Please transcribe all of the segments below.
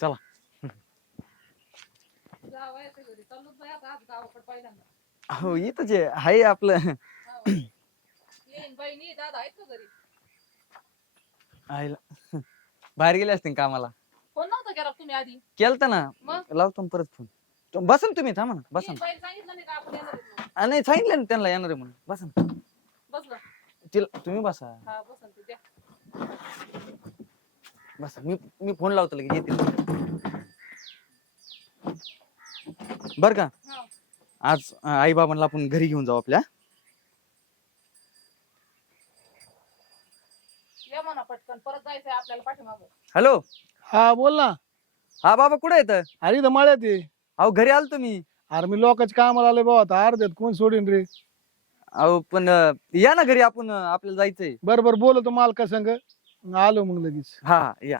चला. हो येत जे आहे. आपलं. आईला. बाहेर गेले असतील कामाला. फोन तुम्ही आधी? केलता ना. लावतो परत फोन. बसन तुम्ही थांबा ना बसन. नाही सांगितलं ना त्यांना येणार म्हणून. बसन. तिला तुम्ही बसा. बसन बसा मी मी फोन लावतो लगेच येतील. बर का? हा. आज आई बाबांना आपण घरी घेऊन जाऊ आपल्या. या म्हणा पटकन परत जायचंय आपल्याला पाठीमागं. हॅलो? हा बोल ना. हा बाबा कुठे येत? अरे इथं मळ्यात आहे. अहो घरी आलो तुम्ही अरे मी लोकांच्या कामाला आलोय बाबा आता अर्ध्यात कोण सोडीन रे? अहो पण अं, या ना घरी आपण अं, आपल्याला जायचंय. बर बर बोलतो मालका संग आलो मग लगेच. हा या.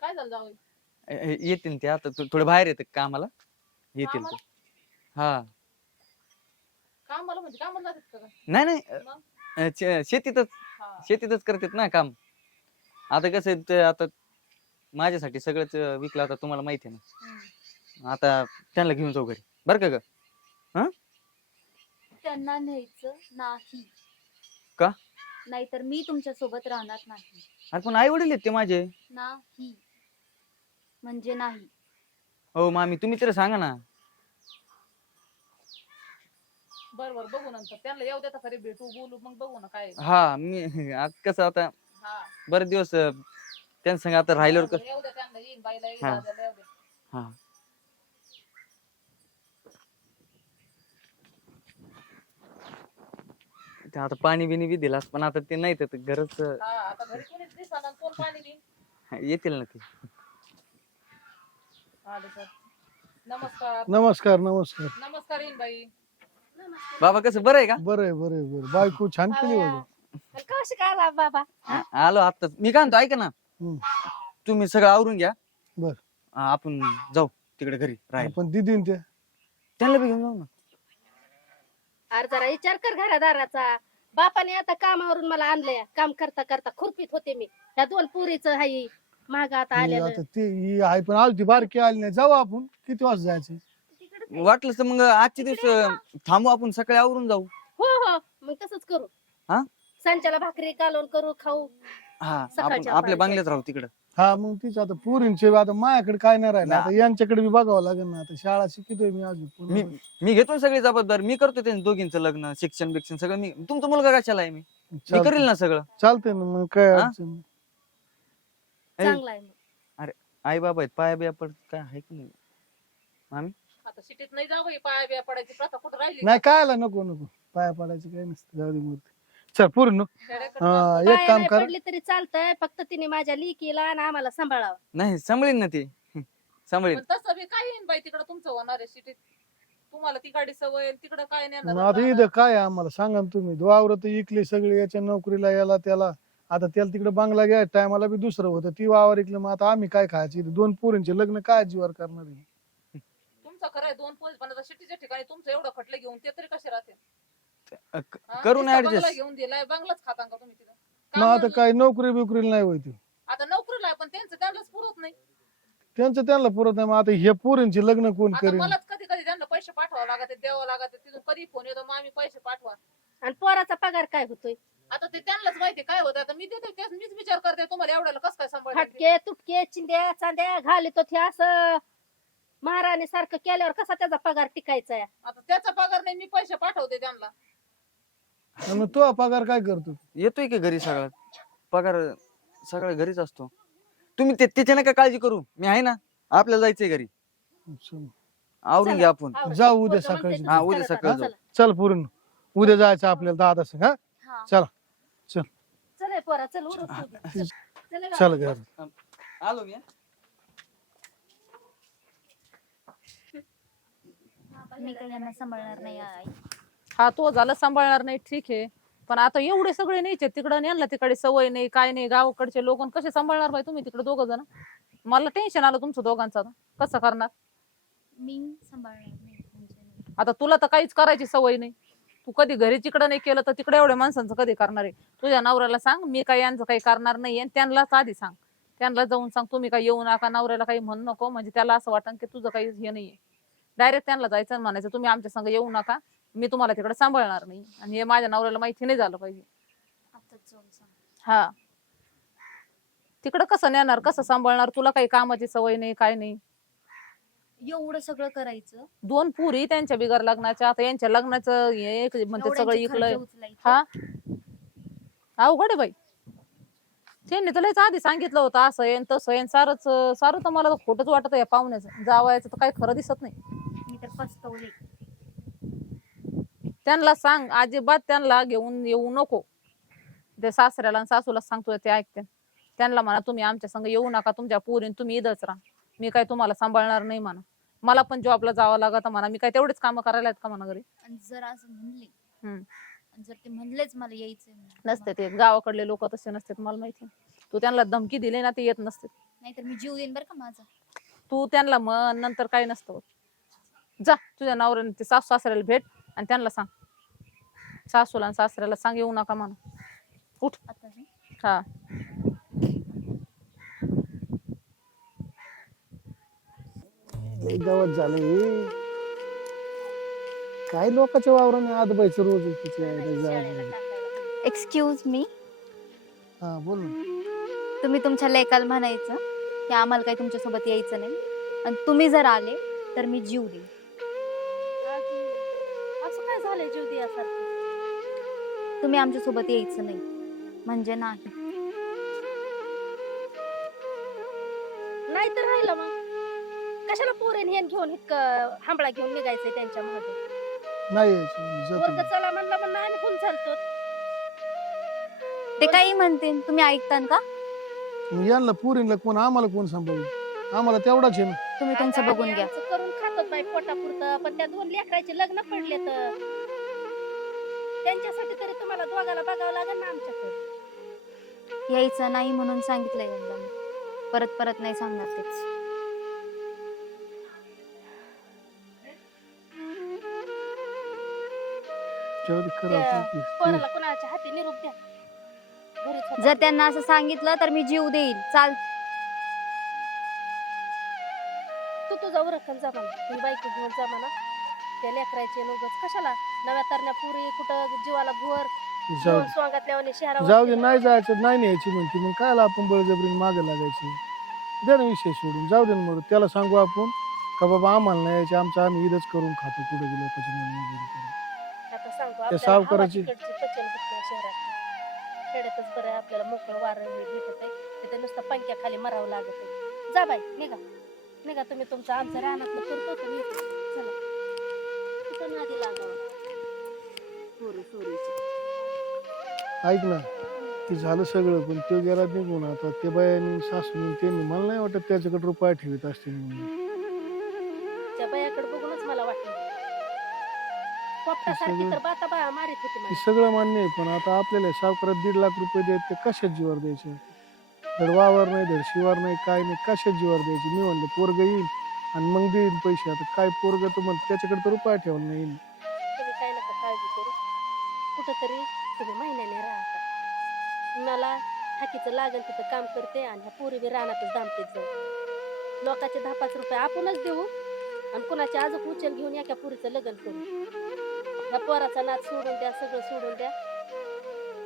काय झालं जाऊ ए- ए- येतील ते आता थो- थोडे बाहेर येतात कामाला? येतील ते. हा. कामाला म्हणजे कामाला जातात का काय? नाही नाही अं, मग? अं, शे- शेतीतच हा. शेतीतच करतात ना काम. आता कसं आहे ते आता माझ्यासाठी सगळंच अं, विकलं आता तुम्हाला माहिती आहे हम्म. ना आता त्यांना घेऊन जाऊ घरी. बरं का ग? त्यांना न्यायचं नाही. का? नाहीतर मी तुमच्यासोबत राहणार नाही. अरे पण आई वडील आहेत ते माझे. नाही म्हणजे नाही. हो मामी तुम्ही तरी सांगा ना. बरं बरं बघू नंतर. त्यांना येऊ देता खरे भेटू बोलू मग बघू ना काय आहे. हा मी आज कसं आता हा. बरेच दिवस अं, त्यांच्या संग आता राहिल्यावर कसं येऊ द्या त्यांना येईन बाईला येईन हा. दादाला येऊ द्या हा. ते आता पाणी बिनी बी दिलास पण आता ते नाही तर गरज हा आता घरी कोणीच दिसणार कोण पाणी देईन? येतील ना ते. आले तर. नमस्कार. नमस्कार नमस्कार. नमस्कार येईन बाई बाबा कसं बरं आहे का? बरं आहे बरं आहे बरं बायको छान केली बघ कशी काय बाबा? आ- आलो आत्ताच. मी काय म्हणतो ऐका ना. हम्म. तुम्ही सगळं आवरून घ्या. बर. हा, आपण जाऊ तिकडे घरी राहायला. पण दिदी त्यांना बी घेऊन जाऊ ना. अरे जरा विचार कर घरादाराचा. बापाने आता कामावरून मला आणलंय. काम करता करता खुरपीत होते मी. ह्या दोन पुरीच हाई. माग आता ही आलेलं. आता ती ही आहे पण आली ती बारकी आली नाही. जाऊ आपण. किती वाजता जायचं वाटलं तर मग आजचे दिवस थांबू आपण सकाळी आवरून जाऊ. हो हो. मग तसंच करू. हा? संचाला भाकरी कालवण करू खाऊ. हा आपण सकाळच्या आपल्या. बंगल्यात राहू तिकडं. हा मग तीच आता पुरींचे आता माझ्याकडे काय नाही राहिलं. आता यांच्याकडे बी बघावं लागेल ना. आता शाळा शिकितोय मी अजून मी. मी घेतो ना सगळी जबाबदारी. मी करतो त्यांचं दोघींचं लग्न शिक्षण बिक्षण सगळं. मी तुमचा मुलगा कशाला आहे मी? मी चालतंय. करेल ना सगळं? चालतंय ना मग काय हा? अडचण नाही. ऐ, चांगला आहे मग. आई बाबा आहेत पाया बिया पड काय आहे की नाही? मामी? आता सिटीत नाही जाऊ पाया बिया पडायची प्रथा कुठं राहिली? नाही काय नको नको. पाया पडायचं काय नसतं जाऊ दे मूर्ती चल पूर्ण हा एक काम नाही कर. पडली तरी चालतंय फक्त तिने माझ्या लिकीला आणि आम्हाला सांभाळावं. नाही सांभाळीन ना ती. सांभाळीन. पण तसं बी काय येईन बाई तिकडं तुमचं होणार आहे सिटीत. तुम्हाला तिकडे सवय तिकडं काय मग नेणार आता इथं काय आहे आम्हाला? सांगा ना तुम्ही. वावर तर इकले सगळे याच्या नोकरीला याला त्याला. आता त्याला तिकडे बंगला घ्या टायमाला बी दुसरं होतं. ती वावर इकलं मग आता आम्ही काय खायचं? इथं दोन पोरींचे लग्न काय जीवार करणार आहे? तुमचं खरं आहे दोन पोलीस पण आता सिटीच्या ठिकाणी तुमचं एवढं खटलं घेऊन ते तरी कसे राहते हा? करू ना बंगला ऍडजस्ट घेऊन दिलाय? बंगलाच खाता का तुम्ही तिथं? मग काम आता काय नोकरी बिकरीला नाही होती आता नोकरीला आहे पण त्यांचं त्यांनाच पुरत नाही. त्यांचं त्यांना पुरत नाही मग आता हे पोरींचे लग्न कोण आता करेल मलाच कधी कधी त्यांना पैसे पाठवावं लागत द्यावं लागत तिथून कधी फोन येतो मग आम्ही पैसे पाठवा. आणि पोराचा पगार काय होतोय? आता ते त्यांनाच माहिती काय होतं आता मी देते तेच मीच विचार करते तुम्हाला एवढ्याला कसं काय सांभाळ फटके तुटके चिंद्या चांद्या घालितो ते असं. महाराणी सारखं केल्यावर कसा त्याचा पगार टिकायचा आहे? आता त्याचा पगार नाही मी पैसे पाठवते त्यांना. आणि मग तो पगार काय करतो येतोय की घरी सगळा पगार सगळा घरीच असतो तुम्ही ते त्याच्या नका काळजी करू मी आहे ना आपल्याला जायचंय घरी आवरून घ्या आपण. जाऊ उद्या पोरगं सकाळी. हा, उद्या सकाळी. जाऊ. चला. पूर्ण उद्या जायचं आपल्याला दादा संग हा हा चला चल पोरा चल उरक तू. चल बाळा. चल घर आलो मी. मी काही यांना सांभाळणार नाही आई हा तो झाला सांभाळणार नाही ठीक आहे. पण आता एवढे सगळे नाहीचे तिकडं नेलं तिकडे सवय नाही काय नाही गावाकडचे लोक कसे सांभाळणार बाई तुम्ही तिकडे दोघ जण? मला टेन्शन आलं तुमचं दोघांचं आता. कसं करणार? मी सांभाळणार नाही. आता तुला तर काहीच करायची सवय नाही. तू कधी घरी तिकडं नाही केलं तर तिकडे एवढ्या माणसांचं कधी करणार आहे? तुझ्या नवऱ्याला सांग मी काही यांचं काही करणार नाही आणि त्यांनाच आधी सांग. त्यांना जाऊन सांग तुम्ही काही येऊ नका नवऱ्याला काही म्हणू नको म्हणजे त्याला असं वाटन की तुझं काही हे नाहीये. डायरेक्ट त्यांना जायचं आणि म्हणायचं तुम्ही आमच्या संग येऊ नका मी तुम्हाला तिकडे सांभाळणार नाही. आणि हे माझ्या नवऱ्याला माहिती नाही झालं पाहिजे. आताच जाऊन सांग. हा. तिकडं कसं नेणार कसं सांभाळणार? तुला काही कामाची सवय नाही काय नाही? एवढं सगळं करायचं. दोन पुरी त्यांच्या बिगर लग्नाच्या. आता यांच्या लग्नाचं हे एक म्हणते सगळं एवढ्यांचे खर्च इकलंय. उचलायचे. हा? अवघड आहे बाई. त्यांनी तर लयच आधी सांगितलं होतं असं येईन तसं येईन सारच सारं तर मला तर खोटंच वाटत आहे पाहुण्याचं. जावायचं तर काही खरं दिसत नाही. मी तर पस्तवले. त्यांना सांग अजिबात त्यांना घेऊन येऊ नको. ते सासऱ्याला आणि सासूला सांगतोय ते ऐकते. त्यांना म्हणा तुम्ही आमच्या संग येऊ नका तुमच्या पोरीन तुम्ही इथंच राहा. मी काय तुम्हाला सांभाळणार नाही म्हणा. मला पण जॉबला जावं लागत म्हणा. मी काय तेवढेच कामं करायला आहेत का म्हणा घरी? आणि जर असं म्हणले हम्म. आणि जर ते म्हणलेच मला यायचंय म्हणून, नसते ते. गावाकडले लोक तसे नसतात मला माहिती. तू त्यांना धमकी दिली ना ते येत नसते. नाहीतर मी जीव देईन बरं का माझा. तू त्यांना म्हण नंतर काही नसतं होत. जा तुझ्या नवऱ्याने ते सासू सासऱ्याला भेट. आणि त्यांना सांग. सासूला आणि सासऱ्याला सांग येऊ नका म्हणा उठ. आता हा. लय गावात झालं हे. काय लोकांच्या वावराने आदबायचं रोज तिच्या आईला. एक्सक्यूज मी हा बोल ना. तुम्ही तुमच्या लेकाला म्हणायचं की आम्हाला काही तुमच्यासोबत यायचं नाही. आणि तुम्ही जर आले तर मी जीव देईन. आज झालंय जीव दियासारखं तुम्ही आमच्यासोबत यायचं नाही. म्हणजे नाही. नाही तर राहिलं मग. कशाला पोरेन हेन घेऊन इतकं हांबळा घेऊन निघायचंय त्यांच्या मागे? नाही यायचं, पोरग चला म्हणलं म्हणलं आम्ही कोण चालतो ते काही म्हणते तुम्ही ऐकतान का? मग यांना पुरीला कोण आम्हाला कोण सांभाळू? आम्हाला तेवढाच आहे ना. तुम्ही तुमचं आता बघून घ्या. आमचं करून खातात बाई पोटापुरतं पण त्या दोन लेकराचे लग्न पडले तर. त्यांच्यासाठी तरी तुम्हाला दोघाला बघावं लागेल ना आमच्याकडे. यायचं नाही म्हणून सांगितलंय एकदा मी. परत परत नाही सांगणार तेच. जेव्हा ते करा त्या ते- ते- पोराला कोणाच्या हाती निरूप द्या. घरीच होता. जर त्यांना असं सांगितलं तर मी जीव देईल. चाल. तुझा उरकन जा म्हणा तुम्ही बायको घेऊन जा म्हणा. त्या लेकरायचे नोगच कशाला? नव्या तरण्या पुरी कुठं जीवाला घोर जाऊ घेऊन स्वांगातल्यावानी शहरावर जाऊ दे नाही जायचं नाही न्यायची म्हणते. मग काय आपण बळजबरीने मागे लागायची? दे ना विषय सोडून. जाऊ दे ना मग. त्याला सांगू आपण का बाबा आम्हाला नाही यायचे आमचं आम्ही ईदच करून खातो कुठे गेलो लोकांची मनमजुरी करून आता सांगतो आपल्याला सावकाराची- हवा तिकडची पचन होत नाही शहरात. खेड्यातच बरं आहे आपल्याला मोकळं वारं हे भेटत आहे तिथे नुसतं पंख्या खाली मरावं लागत. आहे जा बाई निघा. निघा तुम्ही तुमचं आमचं रानातलं करतो तुम्ही. चला. तिथं नादी लागावं. पोरी सोरीची ऐक ना ते झालं सगळं पण तो गेला निघून आता ते बायानी सासून त्यांनी मला नाही वाटत त्याच्याकडे रुपये ठेवत असतील म्हणून. त्या बायाकडे बघूनच मला वाटलं. पोपटासारखी सगळं- तर बाता बाया मारित होती हे मला सगळं मान्य आहे पण आता आपल्याला सावकारात दीड लाख रुपये द्यायचे ते कशात जीवर द्यायचे? वावर नाही धर शिवार नाही काय नाही. कशा जीवर द्यायची? मी म्हणलं पोरग येईल आणि मग देईन पैसे. आता काय पोरग तर मग त्याच्याकडे तर उपाय ठेवला नाही. तुम्ही काय नका काळजी करू. कुठंतरी तुम्ही महिन्याने राहता. मला हाकीचं लागेल तिथं काम करते आणि ह्या पोरी बी रानातच दामतेच जाऊ लोकांचे दहा पाच रुपये आपणच देऊ आणि कोणाचे आजूक उचल घेऊन एका पोरीचं लग्न करू. ह्या पोराचा नाच सोडून द्या सगळं सोडून द्या.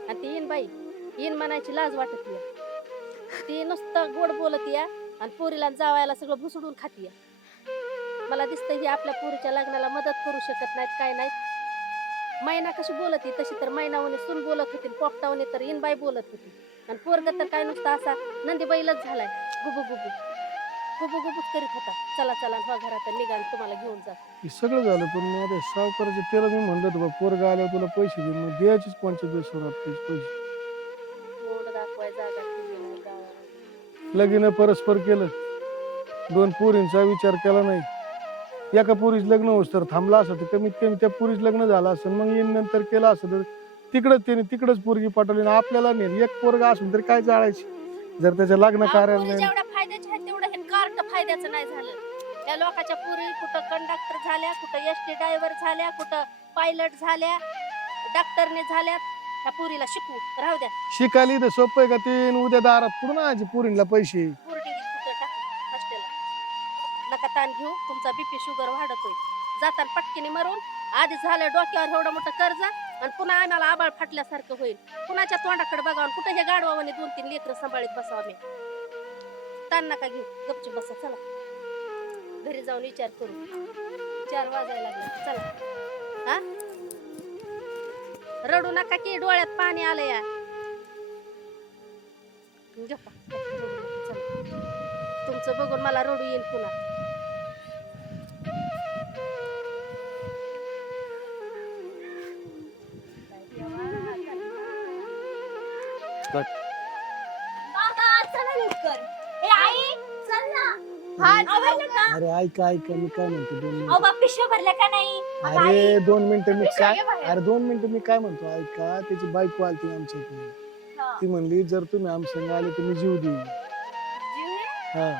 आणि ती येईन बाई. येईन म्हणायची लाज वाटत नाही. ती नुसतं गोड बोलत या आणि पोरीला जावायला सगळं भुसडून खाती मला दिसतं ही आपल्या पोरीच्या लग्नाला मदत करू शकत नाहीत काय नाहीत. मैना कशी बोलत होती तशी तर मैनावने सून बोलत होती पोपटावने तर इनबाई बोलत होती. आणि पोरग तर काय नुसतं असा नंदी बैलच झालाय. गुबू गुबू. गुबू गुबूच करीत होता. चला चला हो घरात निघाल तुम्हाला घेऊन जा. हे सगळं झालं पण मी आता सावकाराच्या त्याला मी म्हणलं होतं पोरग आल्यावर तुला पैसे दे मग द्यायचीच पंचवीस पैसे. लगीन परस्पर केलं. दोन पोरींचा विचार केला नाही. एका पोरीच लग्न होस तर थांबला असं तर कमीत कमी त्या पोरीच लग्न झालं असं मग येईन नंतर केलं असं तर तिकडच त्याने तिकडच पोरगी पाठवली आणि आपल्याला नाही एक पोरगा असून तरी काय जाळायची? जर त्याच्या लग्न कार्याला नाही. जेवढ्या फायद्याच्या आहेत तेवढं हे फायद्याचं नाही झालं. त्या लोकांच्या पुरी कुठं कंडक्टर झाल्या कुठं एस टी ड्रायव्हर झाल्या कुठं पायलट झाल्या डॉक्टरने झाल्यात ह्या पुरीला शिकू राहू द्या. शिकायला तर सोपं आहे का? ते न उद्या दारात पुढे ना पुरीला पैसे. पुरटी कुठं टाकू हॉस्टेलला. नका ताण घेऊ. तुमचा बीपी शुगर वाढतोय. जाताना पटकीने मरून आधी झालं डोक्यावर एवढं मोठं कर्ज आणि पुन्हा आम्हाला आबाळ फाटल्यासारखं होईल. कुणाच्या तोंडाकडे बघावं कुठं हे गाडवाने दोन तीन लेकरं सांभाळीत बसावं मी. ताण नका घेऊ. गपची बसा. चला. घरी जाऊन विचार करू. चार वाजायला लागले. चला. हा? रडू नका की डोळ्यात पाणी आलं या गप्पा, चला. तुमचं बघून मला रडू येईल पुन्हा. बाबा हा का? अरे ऐका ऐका मी काय म्हणतो दोन अहो मिनिटं बाप पिशव्या भरल्या का नाही? अगं, अरे आई, दोन मिनिटं मी काय. अरे दोन मिनिटं मी काय म्हणतो ऐका त्याची बायको आलती आमच्या इकडे. हा. ती म्हणली जर तुम्ही आमच्या संग आले तर मी जीव देईन. जीव आहे? हा?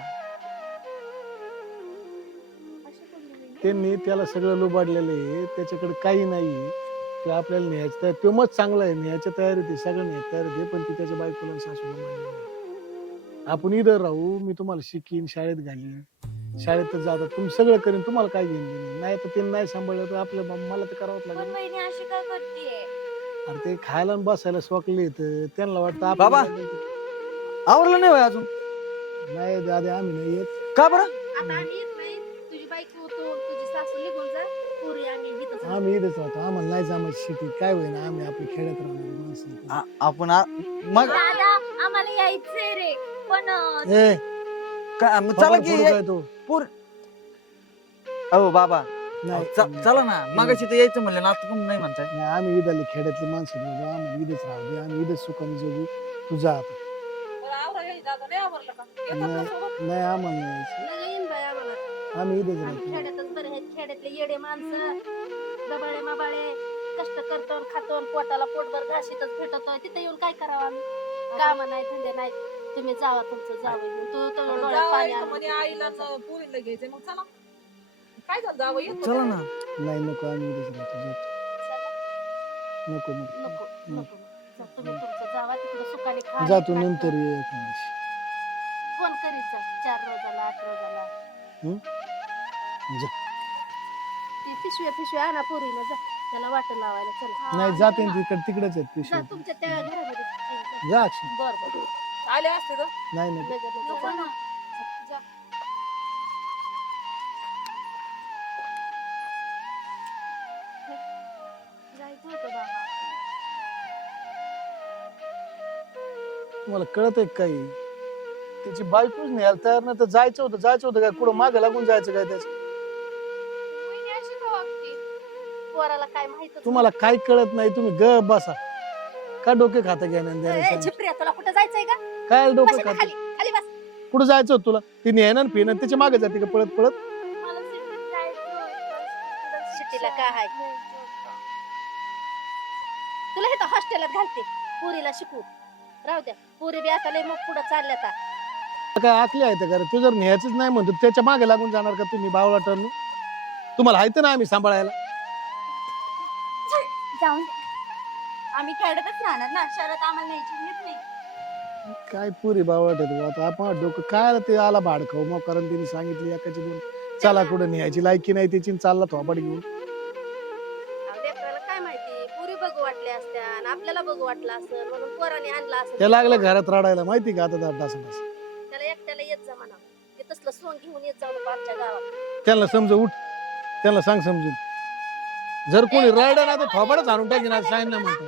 त्यांनी त्याला सगळं लुबाडलेलं आहे त्याच्याकडे काही नाही ते आपल्याला न्यायचं तयार तो मत चांगला आहे न्यायच्या तयारीत आहे सगळं न्यायच्या तयारीत आहे पण ती त्याच्या बायकोला आणि सासूला मान्य नाही. आपण इथं राहू मी तुम्हाला शिकीन शाळेत घालीन. शाळेत जातात तुम्ही सगळं करीन तुम्हाला काय घेऊन देईन नाही तर ते नाही सांभाळलं तर आपल्या मला तर करावंच पण लागेल. बहिणी अशी का करते अरे ते खायला आणि बसायला स्वाकले येत त्यांना वाटतं बाबा. आवरलं नाही होय अजून? नाही दादा आम्ही नाही येत. का बरं? आता आम्ही येत नाही. तुझी बायको तू तुझी सासू निघून जा. पुरी आम्ही इथंच राहू. आम्ही इथेच राहतो. आम्हाला नाही जमायची शेती. काय होईना आम्ही आपली खेड्यात राहणार माणसं आ- आपण आ- मग दादा आम्हाला यायचंय रे. पण अं, ए का- मग चला की तो. अहो बाबा. नाही च- चला ना. मगाशी तर यायचं म्हणलं ना आता पण नाही म्हणताय. नाही, आम्ही इथली खेड्यातली माणसं नाही, आम्हाला इथेच राहू दे आम्ही इथेच सुखाने जगू. तू जा आता. बरं, हे नाही आवरलं का? येतात नाही. ना सोबत? नाही आम्हाला नाही यायचं. नाही येईन बाई आम्हाला. आम्ही इथेच आम्ही राहतो. खेड्यातच बरे आहेत खेड्यातले येडे माणसं. गबाळे माबाळे कष्ट करतो खातो पोटाला पोटभर घाशीतच भेटतोय. तिथे येऊन काय करावं आम्ही? काम नाही धंदे नाही. तुम्ही जावा तुमचं जावं घेऊन. तू तर आता डोळ्यात जावं पाणी म्हणे आईला पोरीला घ्यायचंय. मग चला. काय झालं जावं येतो चला ना. नाही नको आम्ही इथेच राहतो जातो नको नको. नको नको. जा, तुम्ही तुमचं जावा तिकडे सुखाने खा जातो नंतर करा. ये एखाद दिवशी. फोन करीत जा चार रोजाला आठ रोजाला. जा. ती पिशव्या पिशव्या आणा पोरीनं जा. त्याला वाट लावायला चला. नाही जाते तिकडे तिकडेच आहेत जा पिशवी तुमच्या त्या घरामध्ये. जा. जा अक्षय बर बर. आले असते तर नाही नाही. लगेच लगेच. नको जा. ना. जा. जायचं होतं बाबा. तुम्हाला कळत आहे काही? त्याची बायकोच नाही यायला तयार नाही तर जायचं होतं जायचं होतं काय? कुठं मागे लागून जायचं काय त्याचं? वहिनी अशी का वागते? पोराला काय माहीत तुम्हाला काय कळत नाही तुम्ही ग बसा. का डोके खाता घ्या सांग. झिपऱ्या तुला कुठं जायचंय का? काय डोकं बस इथं खात? खाली खाली बस. कुठं जायचं होतं तुला? ती नेहणार पिणं त्याच्यामागे जाते का पळत पळत. सिटीला काय आहे? तुला इथं हॉस्टेलात घालते. पुरीला शिकू. राहू द्या. पुरी बी आता लय मग पुढं चालल्या आता काय आखली आहे का रे? तू जर न्यायचंच नाही म्हणतो त्याच्यामागे लागून जाणार का तुम्ही बावला टर्न तुम्हाला आहे ना आम्ही सांभाळायला. जाऊन दे. आम्ही खेड्यातच राहणार ना. शहरात आम्हाला न्यायची काय पुरी बावळट आहे तू आता आपण डोकं काय ते आला भाडखाऊ मग कारण तिने सांगितली एकाची दोन. चला कुठं न्यायची लायकी नाही त्याची आणि चालला थोबाड घेऊन. लेकराला काय माहिती? पुरी बघू वाटल्या असत्या आणि आपल्याला बघू वाटलं असं म्हणून पोराने आणला असं ते लागलं घरात रडायला. माहिती का आता डास त्याला एकट्याला येत जा म्हणा. ते तसलं सोंग घेऊन येत जाऊ नको आमच्या गावात. त्यांना समज उठ. त्यांना सांग समजून. जर कोणी रडलं ना तर थोबाडच आणून टाकीन सांग ना म्हणतो